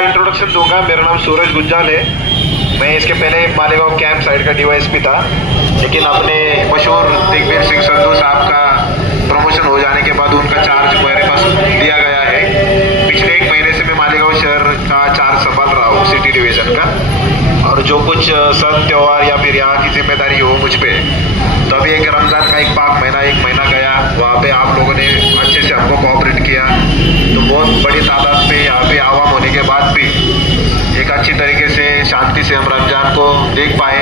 Introduction दूंगा। मेरा नाम सूरज गुज्जाल है। मैं इसके पहले मालेगांव कैंप साइड का डीवाईएसपी था, लेकिन अपने मशहूर दिग्वीर सिंह संधू साहब का प्रमोशन हो जाने के बाद उनका चार्ज मेरे पास दिया गया है। पिछले 1 महीने से मैं मालेगांव शहर का चार्ज संभाल रहा हूँ, सिटी डिवीज़न का। और जो कुछ सन त्यौहार या फिर यहाँ की जिम्मेदारी हो मुझ पे, तो अभी एक रमज़ान का एक पाक महीना 1 महीना गया, वहाँ पे आप लोगों ने अच्छे से हमको कोऑपरेट किया। तो बहुत बड़ी तादाद पे यहाँ पे आवाम होने के बाद भी एक अच्छी तरीके से शांति से हम रमज़ान को देख पाए।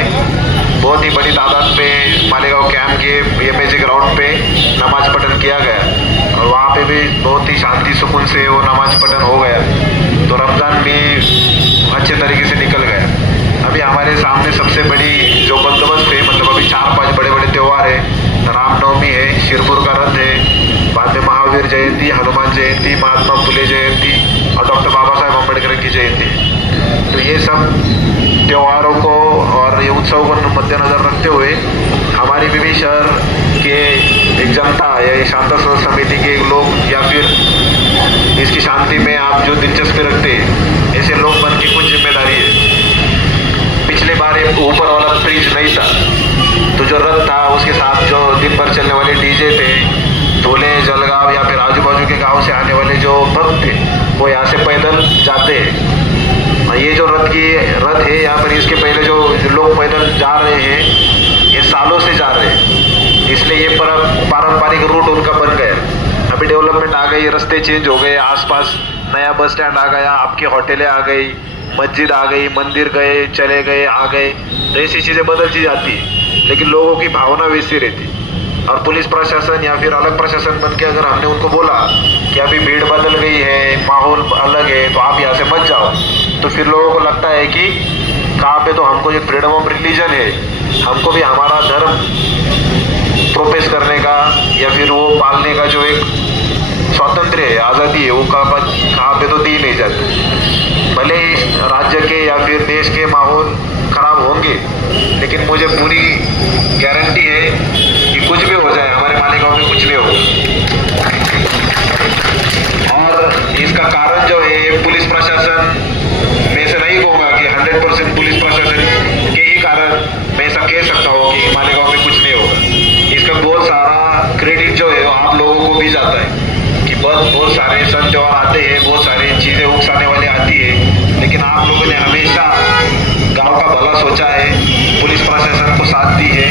बहुत ही बड़ी तादाद पे मालेगांव कैंप के एमएजी ग्राउंड पे नमाज पठन किया गया और वहाँ पे भी बहुत ही शांति सुकून से वो नमाज पठन हो गया। तो रमज़ान भी अच्छे तरीके से निकल गया। अभी हमारे सामने सबसे बड़ी जो बंदोबस्त है, मतलब अभी 4-5 बड़े बड़े त्यौहार है। रामनवमी है, शिरपुर का रथ है, बाद में महावीर जयंती, हनुमान जयंती, महात्मा फुले जयंती और डॉक्टर बाबा साहेब अम्बेडकर की जयंती है। तो ये सब त्योहारों को और ये उत्सव को मद्देनज़र रखते हुए हमारी भी शहर के एक जनता या शांता समिति के लोग या फिर इसकी शांति में आप जो दिलचस्पी रखते हैं, ऐसे लोग बन की कुछ जिम्मेदारी है। पिछले बार एक ऊपर वाला ब्रिज नहीं था, तो जो रथ था उसके साथ जो दिन भर चलने वाले डीजे थे, धोले, जलगांव या फिर आजू बाजू के गांव से आने वाले जो भक्त थे, वो यहाँ से पैदल जाते हैं। ये जो रथ है यहाँ पर, इसके पहले जो लोग पैदल जा रहे हैं, ये सालों से जा रहे हैं, इसलिए ये पारंपरिक रूट उनका बन गया। अभी डेवलपमेंट आ गई, रास्ते चेंज हो गए, आसपास नया बस स्टैंड आ गया, आपकी होटलें आ गई, मस्जिद आ गई, मंदिर गए, चले गए, आ गए, तो ऐसी चीज़ें बदलती जाती है, लेकिन लोगों की भावना वैसी रहती। और पुलिस प्रशासन या फिर अलग प्रशासन बन के अगर हमने उनको बोला कि अभी भीड़ बदल गई है, माहौल अलग है, तो आप यहाँ से मत जाओ, तो फिर लोगों को लगता है कि कहाँ पे तो हमको एक फ्रीडम ऑफ रिलीजन है, हमको भी हमारा धर्म प्रोपेस करने का या फिर वो पालने का जो एक स्वातंत्र्य है, आज़ादी है, वो कहाँ पे तो दी नहीं जाती। भले ही राज्य के या फिर देश के माहौल खराब होंगे, लेकिन मुझे पूरी गारंटी है कि कुछ भी हो जाए, हमारे मालेगांव में कुछ भी हो। और इसका कारण जो है, पुलिस प्रशासन में से नहीं कहूँगा कि 100% पुलिस प्रशासन के ही कारण मैं ऐसा कह सकता हूँ कि मालेगांव में कुछ नहीं होगा। इसका बहुत सारा क्रेडिट जो है आप लोगों को भी जाता है कि बहुत सारे सन त्योहार आते हैं, बहुत सारी चीज़ें उकसाने वाली आती है, लेकिन आप लोगों ने हमेशा गांव का भला सोचा है, पुलिस प्रशासन को साथ दी है,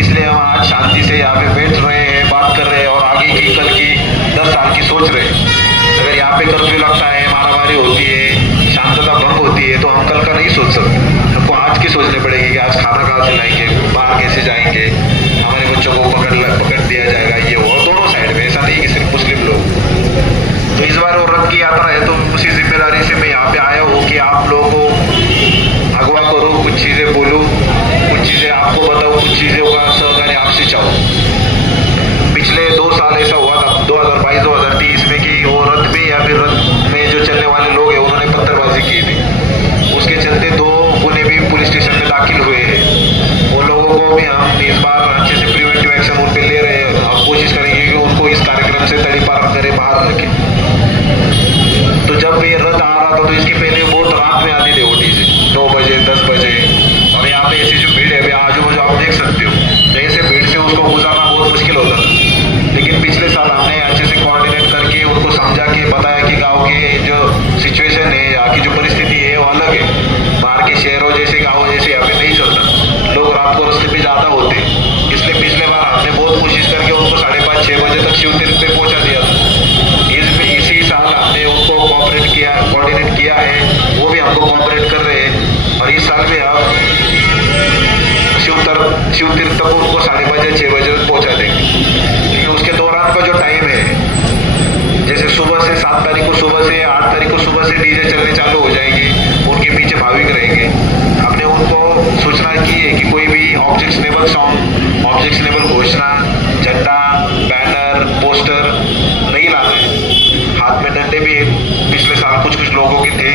इसलिए हम आज शांति से यहाँ पे बैठ रहे हैं, बात कर रहे हैं और आगे की कल की 10 साल की सोच रहे हैं। अगर यहाँ पे कर्फ्यू लगता है, मारामारी होती है, शांतता भंग होती है, तो हम कल का नहीं सोच सकते। हमको आज की सोचनी पड़ेगी कि आज खाना कहाँ से लाएंगे, बाहर कैसे जाएंगे, हमारे बच्चों को पकड़ दिया जाएगा, ये वो दोनों साइड में, ऐसा नहीं कि सिर्फ मुस्लिम लोग। तो इस बार वो रथ की यात्रा है, तो उसी जिम्मेदारी से मैं यहाँ पे आया हूँ कि आप लोगों को अगवा करूँ, कुछ चीज़ें बोलूँ, कुछ चीज़ें आपको बताऊँ, कुछ चीज़ों का सहकार्य आपसे चाहूँ। पिछले 2 साल ऐसा हुआ था, 2022-2023 में, कि वो रथ में या फिर रथ में जो चलने वाले लोग हैं, उन्होंने पत्थरबाजी की थी। उसके चलते 2 गुने भी पुलिस स्टेशन में दाखिल हुए हैं। वो लोगों को भी हम इस बार अच्छे से प्रिवेंटिव एक्शन उन पर ले रहे हैं और कोशिश करेंगे कि उनको इस कार्यक्रम से तड़ी पार करें, बाहर रखें। तो जब ये रथ आ रहा था, तो इसके पहले बहुत रात में आती थी वो डीजे, 9 बजे 10 बजे, और यहाँ पे ऐसी जो भीड़ है, आजू बाजू आप देख सकते हो, तो ऐसे भीड़ से उसको गुजारना बहुत मुश्किल होता था। लेकिन पिछले साल हमने अच्छे से कोऑर्डिनेट करके उनको समझा के बताया कि गाँव के जो सिचुएशन है, यहाँ की जो परिस्थिति है, वो अलग है। बाहर के शहरों जैसे, गाँव जैसे यहाँ पे नहीं चलता, लोग रात को रास्ते पे ज़्यादा होते, इसलिए पिछले बार हमने बहुत कोशिश करके उनको 5:30-6 बजे तक शिव तीर्थ पे पहुँचा दिया था। इसी साल हमने उनको कोऑर्डिनेट किया है, वो भी हमको कोऑपरेट कर रहे हैं, और इस साल भी हम शिव तीर्थ तक उनको 5:30-6 बजे तक पहुँचा देंगे। लेकिन उसके दौरान का जो टाइम है, जैसे सुबह से 7 तारीख को सुबह से 8 तारीख को सुबह से डीजे चलने चालू हो जाएंगे, उनके पीछे भाविक रहेंगे। हमने उनको सूचना की है कि कोई भी ऑब्जेक्शनेबल सॉन्ग, ऑब्जेक्शनेबल घोषणा, झंडा, बैनर, पोस्टर नहीं लाना है। हाथ में डंडे भी पिछले साल कुछ लोगों के थे,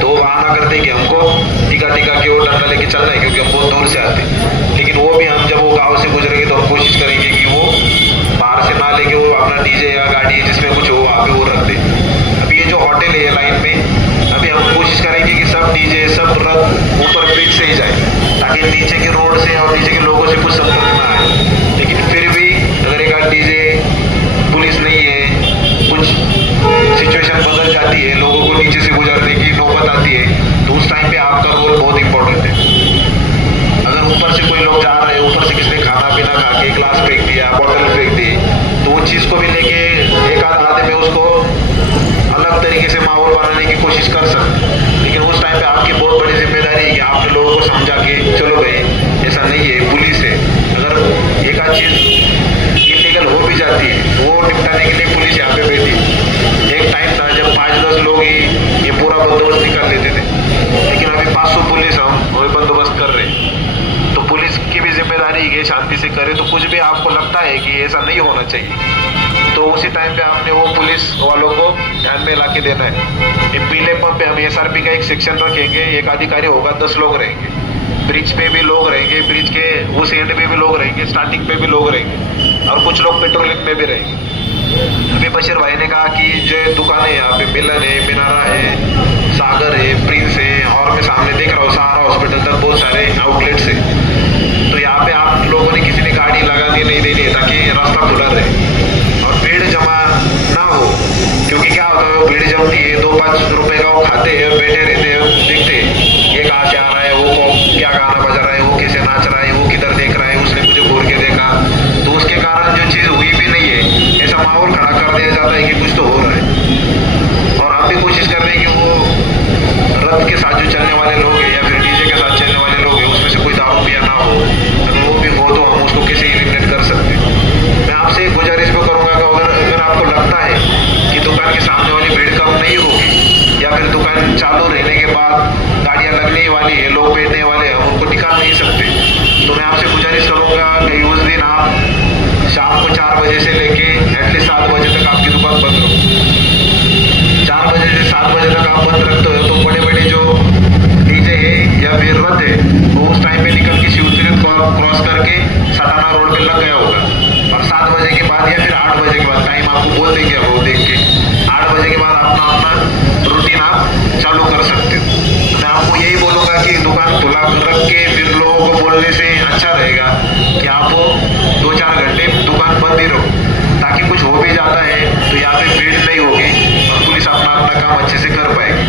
तो बहाना करते कि हमको टिका के वो डंडा लेके चलना है, क्योंकि हम बहुत दूर से आते हैं। लेकिन वो भी हम जब वो गाँव से गुजरेंगे तो हम कोशिश करेंगे कि वो बाहर से ना लेके वो अपना डीजे या गाड़ी जिसमें कुछ हो वहाँ पे वो रख दे। अभी ये जो होटल है लाइन में, अभी की कोशिश कर सकते, लेकिन उस टाइम पे आपकी बहुत बड़ी जिम्मेदारी है कि आपने लोगों को समझा के चलो भाई ऐसा नहीं है, पुलिस है, अगर एक आध चीज़ इलीगल हो भी जाती है वो निपटाने के लिए पुलिस यहाँ पे बैठी। एक टाइम था जब 5-10 लोग ही ये पूरा बंदोबस्त निकाल लेते थे, लेकिन अभी 500 पुलिस हम वही बंदोबस्त कर रहे हैं। तो पुलिस की भी जिम्मेदारी है शांति से करे, तो कुछ भी आपको लगता है कि ऐसा नहीं होना चाहिए तो उसी टाइम पे आपने वो पुलिस वालों को ध्यान में ला के देना है। ये पीले पंप पे हम SRP का एक सेक्शन रखेंगे, एक अधिकारी होगा, 10 लोग रहेंगे, ब्रिज पे भी लोग रहेंगे, ब्रिज के उस एंड पे भी लोग रहेंगे, स्टार्टिंग पे भी लोग रहेंगे और कुछ लोग पेट्रोलिंग में भी रहेंगे। अभी बशीर भाई ने कहा कि जो दुकानें यहाँ पे मिलन है, मिनारा है, सागर है, प्रिंस है और मैं सामने देख रहा हूँ सहारा हॉस्पिटल तक बहुत सारे आउटलेट्स है, तो यहाँ पे आप लोगों ने किसी ने गाड़ी लगानी नहीं देनी है ताकि रास्ता खुला रहे और भीड़ जमा ना हो। क्योंकि क्या होता है वो भीड़ जमती है, 2-5 रुपए का वो खाते हैं और बैठे रहते हैं, देखते हैं ये कहाँ से आ रहा है, वो क्या गाना बजा रहा है, वो कैसे नाच रहा है, वो किधर देख रहा है, उसने मुझे घूर के देखा, तो उसके कारण जो चीज़ हुई भी नहीं है ऐसा माहौल खड़ा कर दिया जाता है कि कुछ तो हो रहा है। और आप भी कोशिश कर रहे हैं कि वो रथ के साथ जो चलने वाले लोग हैं या फिर डीजे के साथ चलने वाले लोग हैं उसमें से कोई दारू पिया ना हो, अगर वो भी हो तो हम उसको कैसे एलिमिनेट कर सकते हैं। मैं आपसे एक गुजारिश भी करूँगा कि अगर आपको लगता है कि दुकान के सामने वाली भीड़ कम नहीं होगी या फिर दुकान चालू रहने के बाद गाड़ियाँ लगने ही वाली है, लोग बैठने वाले हैं, हम उनको निकाल नहीं सकते, तो मैं आपसे गुजारिश करूँगा कि उस दिन आप शाम को 4 बजे से लेके एटलीस्ट 7 बजे तक आपकी दुकान बंद रहो। 4 बजे से 7 बजे तक आप बंद रखते हो तो बड़े बड़े जो डीजे है या फिर रथ है वो उस टाइम पे निकल के शिवतीर्थ क्रॉस करके सटाना रोड पे लग गया होगा और 7 बजे के बाद या फिर 8 बजे के बाद टाइम आपको बोल देंगे, वो देख के 8 बजे के बाद अपना रूटीन आप चालू कर सकते हो। तो मैं आपको यही बोलूँगा कि दुकान खुला रख के फिर लोगों को बोलने से अच्छा रहेगा कि आप 2-4 घंटे दुकान बंद ही रहो, ताकि कुछ हो भी जाता है तो यहाँ पे भीड़ नहीं होगी और पुलिस अपना काम अच्छे से कर पाएगी।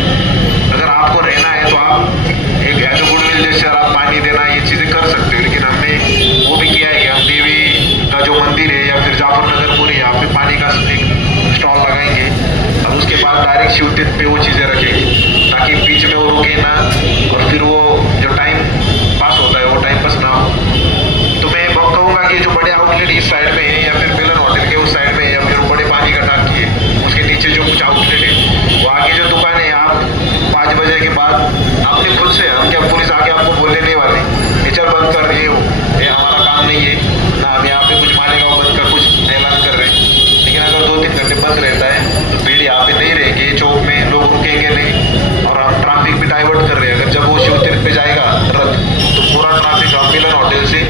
अगर आपको रहना है तो आप एक एज गुडविल जैसे आप पानी देना ये चीज़ें कर सकते हो, लेकिन हमने वो भी किया है कि हम देवी का जो मंदिर है या फिर जाफरनगर पूरी यहाँ पे पानी का एक स्टॉल लगाएंगे और उसके बाद डायरेक्ट शिवतीर्थ पे वो चीज़ें रखेंगे ताकि बीच में वो रुके ना और फिर वो जो टाइम पास होता है वो टाइम पास ना हो। तो मैं कहूँगा कि जो बड़े आउटलेट इस साइड में है या फिर मिलन होटल के उस साइड में है या फिर बड़े पानी का टांकी है उसके नीचे जो कुछ आउटलेट है वो आगे जो दुकान है आप 5 बजे के बाद अपने खुद से, हम क्या पुलिस आके आपको बोलने नहीं वाले कि चल बंद कर रही हो, ये हमारा काम नहीं है ना, हम यहाँ पे कुछ मानेगा बंद कर कुछ ऐलान कर रहे हैं। लेकिन अगर 2-3 घंटे बंद रहता है तो भीड़ यहाँ पे नहीं रहेगी, चौक में लोग रुकेंगे नहीं और हम ट्रैफिक भी डाइवर्ट कर रहे हैं। अगर जब वो शिवतीर्थ पे जाएगा रथ तो पूरा ट्रैफिक हम मिलन होटल से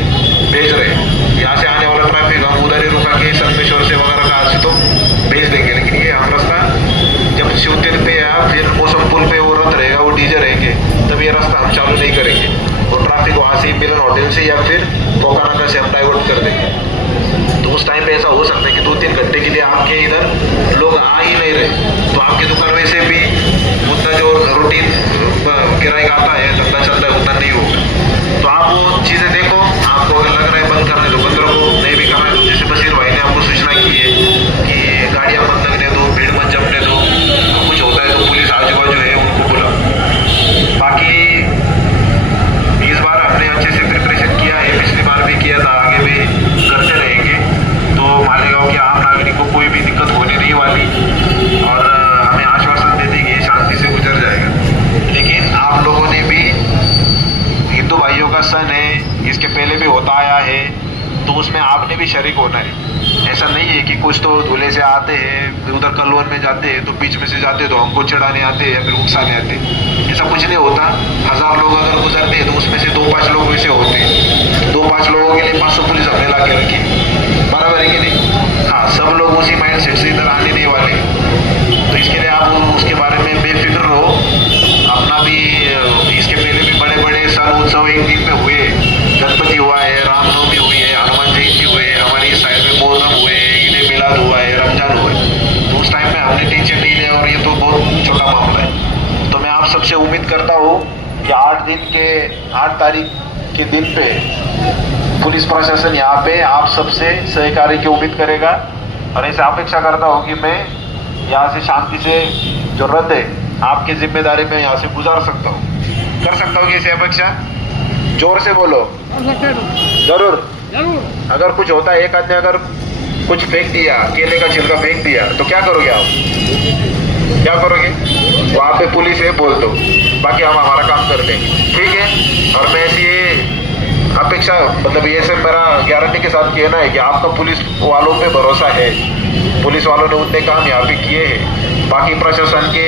भेज रहे हैं, यहाँ से आने वाला ट्रैफिक हम उधर ही रुका के संपेश्वर से वगैरह कहा से तो भेज देंगे, लेकिन ये हम रास्ता जब शिवतीर्थ पे या फिर मौसम पुल पे वो रथ रहेगा, वो डीजे रहेंगे, तब ये रास्ता हम चालू नहीं करेंगे, वो ट्रैफिक वहाँ से मिलन होटल से या फिर कोकानाका से हम डाइवर्ट कर देंगे। तो उस टाइम पे ऐसा हो सकता है कि 2-3 घंटे के लिए आपके इधर लोग आ ही नहीं रहे, तो आपकी दुकान वैसे भी उतना जो रूटीन किराया आता है धंधा चलता है उतना नहीं होगा। तो आप वो चीज़ें देखो, आपको अगर लग रहा है बंद करने तो बंद रखो, नहीं भी करना है जैसे बशीर भाई ने आपको सूचना की है कि गाड़ियाँ मत लगने दो, भीड़ मत जमने दो, कुछ होता है तो पुलिस आजू बाजू है उनको बुलाओ। बाकी इस बार हमने अच्छे से प्रिपरेशन किया है, पिछली बार भी किया था, आगे भी करते रहेंगे, तो मालेगांव के आम नागरिक को कोई भी दिक्कत होने नहीं वाली और हमें आश्वासन दे दी कि शांति से गुजर जाएगा। लेकिन आप लोगों ने भी, हिंदू भाइयों का सन है, इसके पहले भी होता आया है, तो उसमें आपने भी शरीक होना है। ऐसा नहीं है कि कुछ तो धूले से आते हैं उधर कलवन में जाते हैं तो बीच में से जाते हैं तो हमको चढ़ाने आते हैं या फिर उकसाने आते हैं, ऐसा कुछ नहीं होता। 1000 लोग अगर गुजरते हैं तो उसमें से 2-5 लोग वैसे होते हैं, 2-5 लोगों के लिए 500 पुलिस हमने ला के रखी, बराबर है कि नहीं? हाँ, सब लोग उसी माइंड सेट से इधर आने नहीं वाले, तो इसके लिए आप उसके बारे में बेफिक्र रहो। अपना भी इसके पहले भी बड़े बड़े सन उत्सव एक दिन में हुए, गणपति हुआ है, रामनवमी हुई है, हनुमान जयंती हुए, हमारी इस साइड में मोहर्रम हुए, ईद मिलाद हुआ है, रमजान हुआ है, तो उस टाइम में हमने टेंशन नहीं लिया और ये तो बहुत छोटा मामला है। तो मैं आप सबसे उम्मीद करता हूँ कि 8 तारीख के दिन पे पुलिस प्रशासन यहाँ पे आप सबसे सहकार्य की उम्मीद करेगा और ऐसे अपेक्षा करता हूँ कि मैं यहाँ से शांति से जो रथ है आपकी जिम्मेदारी में यहाँ से गुजार सकता हूँ, कर सकता हूँ ऐसी अपेक्षा? जोर से बोलो। जरूर। अगर कुछ होता है, एक आदमी अगर कुछ फेंक दिया, केले का छिलका फेंक दिया, तो क्या करोगे आप? क्या करोगे? वहाँ पे पुलिस है बोल दो, बाकी हम हमारा काम कर लेंगे, ठीक है? और मैं ऐसी अपेक्षा, मतलब ये सब मेरा गारंटी के साथ कहना है कि आपका पुलिस वालों पे भरोसा है। पुलिस वालों ने उतने काम यहाँ पे किए हैं, बाकी प्रशासन के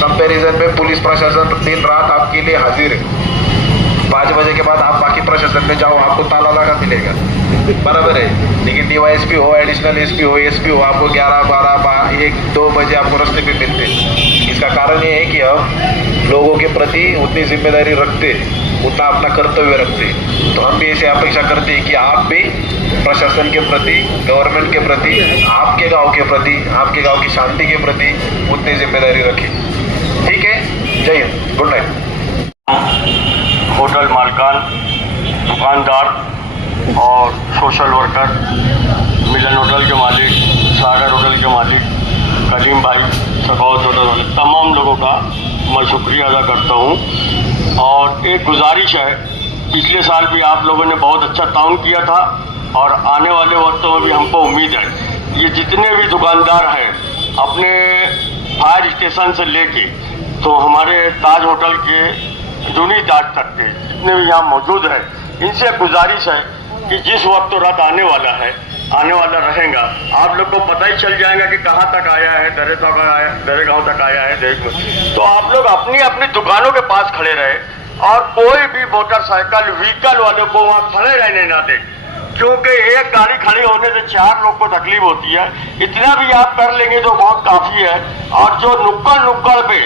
कंपैरिजन में पुलिस प्रशासन दिन रात आपके लिए हाजिर है। 5 बजे के बाद आप बाकी प्रशासन में जाओ, आपको ताला लगा मिलेगा, बराबर है। लेकिन डीवाईएसपी हो, एडिशनल एसपी हो, एसपी हो, आपको 11, 12, 1, 2 बजे आपको रास्ते पे मिलते हैं। इसका कारण ये है कि हम लोगों के प्रति उतनी जिम्मेदारी रखते हैं, उतना अपना कर्तव्य रखते हैं। तो हम भी ऐसे अपेक्षा करते हैं कि आप भी प्रशासन के प्रति, गवर्नमेंट के प्रति, आपके गांव के प्रति, आपके गांव की शांति के प्रति उतनी जिम्मेदारी रखें, ठीक है? जय हिंद, गुड नाइट। होटल मालकान, दुकानदार और सोशल वर्कर, मिलन होटल के मालिक, सागर होटल के मालिक, कलीम भाई, सखावत होटल वाले, तमाम लोगों का मैं शुक्रिया अदा करता हूँ। और एक गुजारिश है, पिछले साल भी आप लोगों ने बहुत अच्छा ताउन किया था और आने वाले वक्तों में भी हमको उम्मीद है ये जितने भी दुकानदार हैं अपने फायर स्टेशन से लेके तो हमारे ताज होटल के जूनी ताज तक के जितने भी यहाँ मौजूद हैं, इनसे गुजारिश है कि जिस वक्त रात आने वाला है, आने वाला रहेगा, आप लोग को पता ही चल जाएगा कि कहाँ तक आया है, दरे तक आया, दरे गाँव तक आया है, देख लो। तो आप लोग अपनी अपनी दुकानों के पास खड़े रहे और कोई भी मोटरसाइकिल व्हीकल वालों को वहाँ खड़े रहने ना दें, क्योंकि एक गाड़ी खड़ी होने से 4 लोग को तकलीफ होती है। इतना भी आप कर लेंगे तो बहुत काफ़ी है। और जो नुक्कड़ पे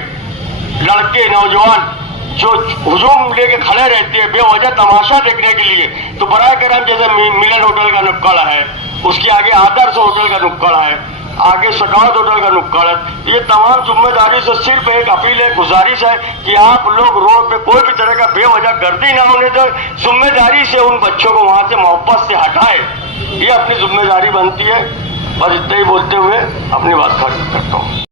लड़के नौजवान जो हुजूम लेके खड़े रहते हैं बेवजह तमाशा देखने के लिए, तो बराए करम जैसे मिलन होटल का नुक्कड़ है, उसके आगे आदर्श होटल का नुक्कड़ है, आगे सकावत होटल का नुक्कड़ है, ये तमाम जिम्मेदारी से सिर्फ एक अपील है, गुजारिश है कि आप लोग रोड पे कोई भी तरह का बेवजह गर्दी ना होने दो, जिम्मेदारी से उन बच्चों को वहां से मोहब्बत से हटाए, ये अपनी जिम्मेदारी बनती है। बस इतना ही बोलते हुए अपनी बात खत्म करता हूँ।